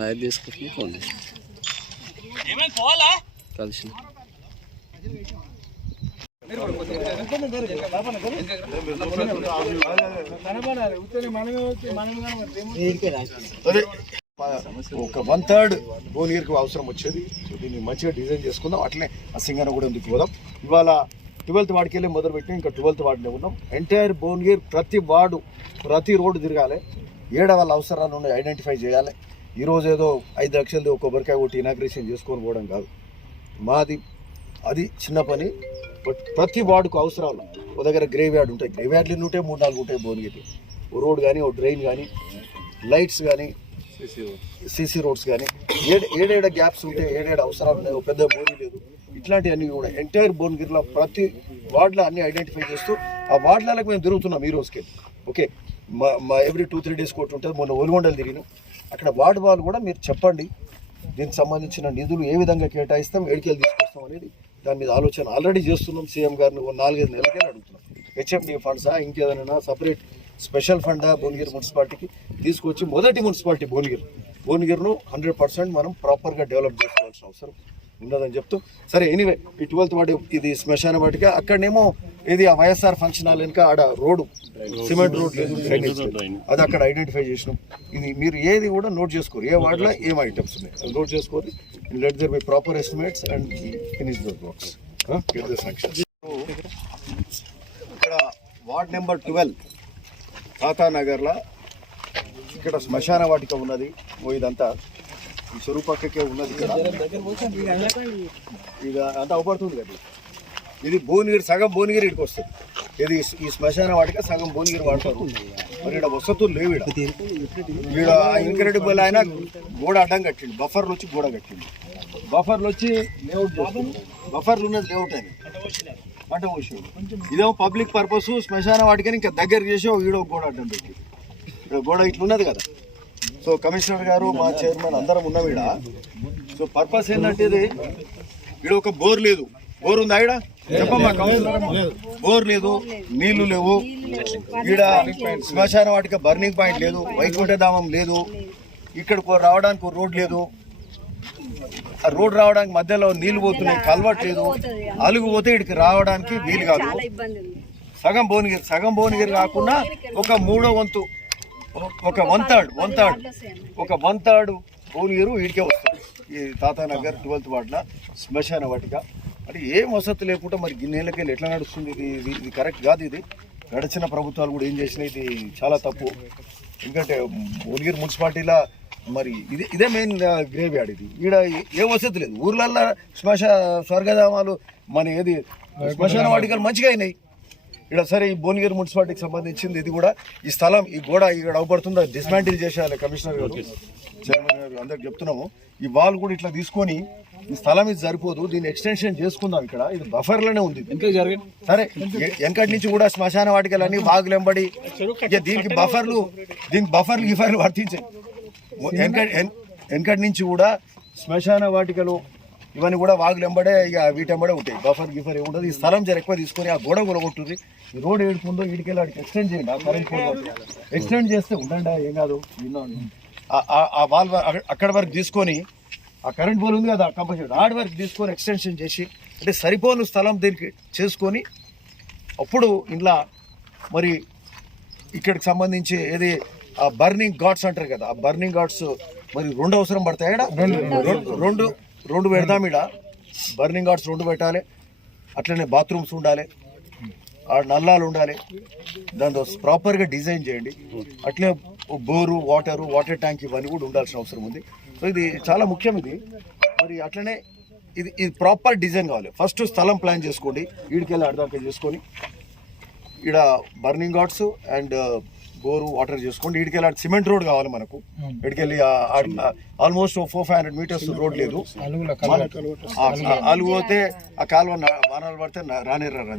Light phone చేసి. కలిసి అదే ఒక వన్ థర్డ్ భువనగిరికి అవసరం వచ్చేది. సో దీన్ని మంచిగా డిజైన్ చేసుకుందాం. అట్లనే ఆ సింగన కూడా ఎందుకు పోదాం? ఇవాళ ట్వెల్త్ వార్డుకి వెళ్ళి మొదలు పెట్టి ఇంకా ట్వెల్త్ వార్డులో ఉన్నాం. ఎంటైర్ భువనగిరి ప్రతి వార్డు ప్రతి రోడ్డు తిరగాలి. ఏడ వాళ్ళ అవసరాలు ఉన్నాయి. ఐడెంటిఫై చేయాలి. ఈరోజు ఏదో ఐదు లక్షలది ఒక కొబ్బరికాయ కొట్టి ఇనాగ్రేషన్ చేసుకొని పోవడం కాదు. మాది అది చిన్న పని బట్ ప్రతి వార్డుకు అవసరాలు. ఒక దగ్గర గ్రేవ్ యార్డ్ ఉంటాయి. గ్రేవ్ యార్డ్లు ఉంటాయి మూడు నాలుగు ఉంటాయి భువనగిరి. ఓ రోడ్ కానీ ఓ డ్రైన్ కానీ లైట్స్ కానీ సీసీ రోడ్స్. కానీ ఏడ ఏడేడ గ్యాప్స్ ఉంటే ఏడేడ అవసరాలు ఉన్నాయి పెద్ద బోరీ లేదు. ఇట్లాంటివన్నీ కూడా ఎంటైర్ భువనగిరిలో ప్రతి వార్డులో అన్ని ఐడెంటిఫై చేస్తూ ఆ వార్డులకు మేము తిరుగుతున్నాం ఈ రోజుకి. ఓకే. మా మా ఎవ్రీ టూ త్రీ డేస్ కోటి ఉంటుంది. మొన్న ఒలిగొండలు తిరిగినాం. అక్కడ వార్డు వాళ్ళు కూడా మీరు చెప్పండి. దీనికి సంబంధించిన నిధులు ఏ విధంగా కేటాయిస్తాం ఏడికెళ్ళి తీసుకొస్తాం అనేది దాని మీద ఆలోచన ఆల్రెడీ చేస్తున్నాం. సీఎం గారిని ఒక నాలుగైదు నెలలకే అడుగుతున్నాం. హెచ్ఎండి ఫండ్సా ఇంకేదైనా సపరేట్ స్పెషల్ ఫండా భువనగిరి మున్సిపాలిటీకి తీసుకొచ్చి మొదటి మున్సిపాలిటీ భువనగిరి. భువనగిరిను హండ్రెడ్ పర్సెంట్ మనం ప్రాపర్గా డెవలప్ చేసుకోవాల్సిన అవసరం. ఉన్నదని చెప్తూ సరే ఎనీవే ఈ ట్వెల్త్ వాడి ఇది శ్మశాన వాటిగా అక్కడనేమో ఇది ఆ వైఎస్ఆర్ ఫంక్షన్ హాల్ వెనుక ఆడ రోడ్డు సిమెంట్ రోడ్ లేదు. అది అక్కడ ఐడెంటిఫై చేసినాం. ఇది మీరు ఏది కూడా నోట్ చేసుకోరు. ఏ వార్డులో ఏం ఐటమ్స్ ఉన్నాయి. నోట్ చేసుకోరు. Let their by proper estimates and finish those works get the sanction ఇక్కడ వార్డ్ నెంబర్ ట్వెల్వ్ తాతానగర్లో ఇక్కడ శ్మశాన వాటిక ఉన్నది. ఇదంతా. ఈ చెరువు పక్కకే ఉన్నది ఇక్కడ ఇక అంతా అవపడుతుంది కదా. ఇది భువనగిరి సగం భువనగిరి ఇక్కడికి వస్తుంది. ఇది ఈ శ్మశాన వాటిక సగం భువనగిరి వాడతారు మరి ఇక్కడ వసతులు లేవు ఇక్కడ. ఈడ ఇన్క్రెడిబుల్ ఆయన గోడ అడ్డం కట్టిండు. బఫర్లు వచ్చి గోడ కట్టిండు. బఫర్లు వచ్చి లేఅవుట్ బఫర్లు ఉన్నది లేఅవుట్ అని పంట పోసేవాడు ఇదేమో పబ్లిక్ పర్పస్ శ్మశాన వాటికని ఇంకా దగ్గర చేసి ఈడో గోడ అడ్డం పెట్టి ఇక్కడ గోడ ఇట్లున్నది కదా. సో కమిషనర్ గారు మా చైర్మన్ అందరం ఉన్నాం ఈడ. సో పర్పస్ ఏంటంటే ఇది ఈడ ఒక బోర్ లేదు. బోర్ ఉందా ఈడ? చెప్పమ్మా కమిషనర్ బోర్ లేదు నీళ్ళు లేవు. ఈడ శ్మశాన వాటిక బర్నింగ్ పాయింట్ లేదు వైకుంఠధామం లేదు. ఇక్కడికి రావడానికి ఒక రోడ్ లేదు. ఆ రోడ్ రావడానికి మధ్యలో నీళ్ళు పోతున్నాయి కలవట్ లేదు. అలుగు పోతే ఇక్కడికి రావడానికి వీలు కాదు. సగం భువనగిరి సగం భువనగిరి కాకుండా ఒక మూడో వంతు ఒక వన్ థర్డ్ వన్ థర్డ్ ఒక వన్ థర్డ్ భువనగిరి వీడికే వస్తుంది. ఈ తాతానగర్ ట్వెల్త్ వార్డుల శ్మశాన వాటిక. అంటే ఏం వసతి లేకుండా మరి గిన్నెలకి వెళ్ళి ఎట్లా నడుస్తుంది? ఇది ఇది ఇది కరెక్ట్ కాదు ఇది. గడిచిన ప్రభుత్వాలు కూడా ఏం చేసినాయి ఇది చాలా తప్పు. ఎందుకంటే భువనగిరి మున్సిపాలిటీలో మరి ఇదే ఇదే మెయిన్ గ్రేవ్ యార్డ్ ఇది. ఈడ ఏ వసతి లేదు. ఊర్లల్లో శ్మశ స్వర్గధామాలు మన ఏది? శ్మశాన వాటికలు మంచిగా అయినాయి. ఇక్కడ సరే ఈ భువనగిరి మున్సిపాలిటీకి సంబంధించింది ఇది కూడా. ఈ స్థలం ఈ గోడ ఇక్కడ అవపడుతుందో డిస్మాంటిల్ చేసేయాలి కమిషనర్ గారు చైర్మన్ గారు అందరికి చెప్తున్నాము. ఈ వాల్ కూడా ఇట్లా తీసుకొని ఈ స్థలం ఇది సరిపోదు దీన్ని ఎక్స్టెన్షన్ చేసుకుందాం ఇక్కడ. ఇది బఫర్లోనే ఉంది. సరే ఎ- వెనకటి నుంచి కూడా శ్మశాన వాటికలన్నీ బాగులెంబడి దీనికి బఫర్లు దీనికి బఫర్లు గిఫర్లు వర్తించాయి. వెనకటి వెనకటి నుంచి కూడా శ్మశాన వాటికలు ఇవన్నీ కూడా వాగులెంబడే ఇక వీటెంబడే ఉంటాయి. బఫర్ గిఫర్ ఏమి ఉండదు. ఈ స్థలం జర ఎక్కువ తీసుకొని ఆ గోడ కొలగొట్టుర్రి ఈ రోడ్ ఏడుకుందో వీడికెళ్ళి ఆడికి ఎక్స్టెండ్ చేయండి. ఆ కరెంట్ ఎక్స్టెండ్ చేస్తే ఉండండి ఏం కాదు. ఆ- వాల్ అక్కడ వరకు తీసుకొని ఆ కరెంట్ పోల్ ఉంది కదా కంపల్సరీ ఆడి వరకు తీసుకొని ఎక్స్టెన్షన్ చేసి అంటే సరిపోను స్థలం దీనికి చేసుకొని అప్పుడు ఇంట్లో మరి ఇక్కడికి సంబంధించి ఏది ఆ బర్నింగ్ ఘాట్స్ అంటారు కదా ఆ బర్నింగ్ ఘాట్స్ మరి రెండు అవసరం పడతాయి? రెండు రెండు పెడదాం ఇడ. బర్నింగ్ గార్డ్స్ రెండు పెట్టాలి. అట్లనే బాత్రూమ్స్ ఉండాలి. ఆ నల్లాలు ఉండాలి. దాంతో ప్రాపర్గా డిజైన్ చేయండి. అట్లే బోరు వాటరు వాటర్ ట్యాంక్ ఇవన్నీ కూడా ఉండాల్సిన అవసరం ఉంది. సో ఇది చాలా ముఖ్యం ఇది. మరి అట్లనే ఇది ఇది ప్రాపర్ డిజైన్ కావాలి. ఫస్ట్ స్థలం ప్లాన్ చేసుకోండి. వీడికెళ్ళి అర్ధాక చేసుకొని. ఇక్కడ burning ghats and bore water చేసుకోండి. వీడికెళ్ళి సిమెంట్ రోడ్ కావాలి మనకు. వీడికెళ్ళి almost four five hundred metres road లేదు. అలుగు పోతే ఆ కాలువ వానలు పడితే రానే రాదు